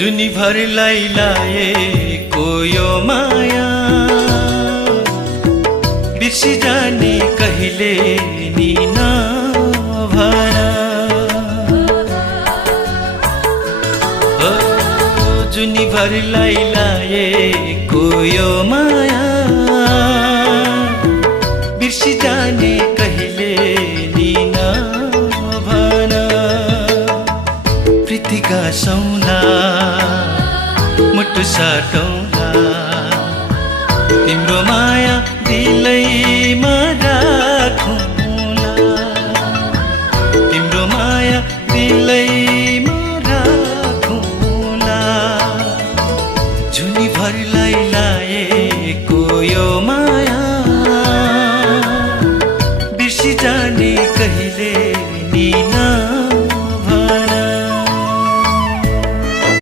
जुनीभरलाई लाएको यो माया बिर्सी जाने कहिले नि नभन। जुनीभरलाई लाएको यो माया बिर्सी जाने कहिले नि नभन। प्रीतिका सौला मुटु साटौँला तिम्रो माया दिलैमा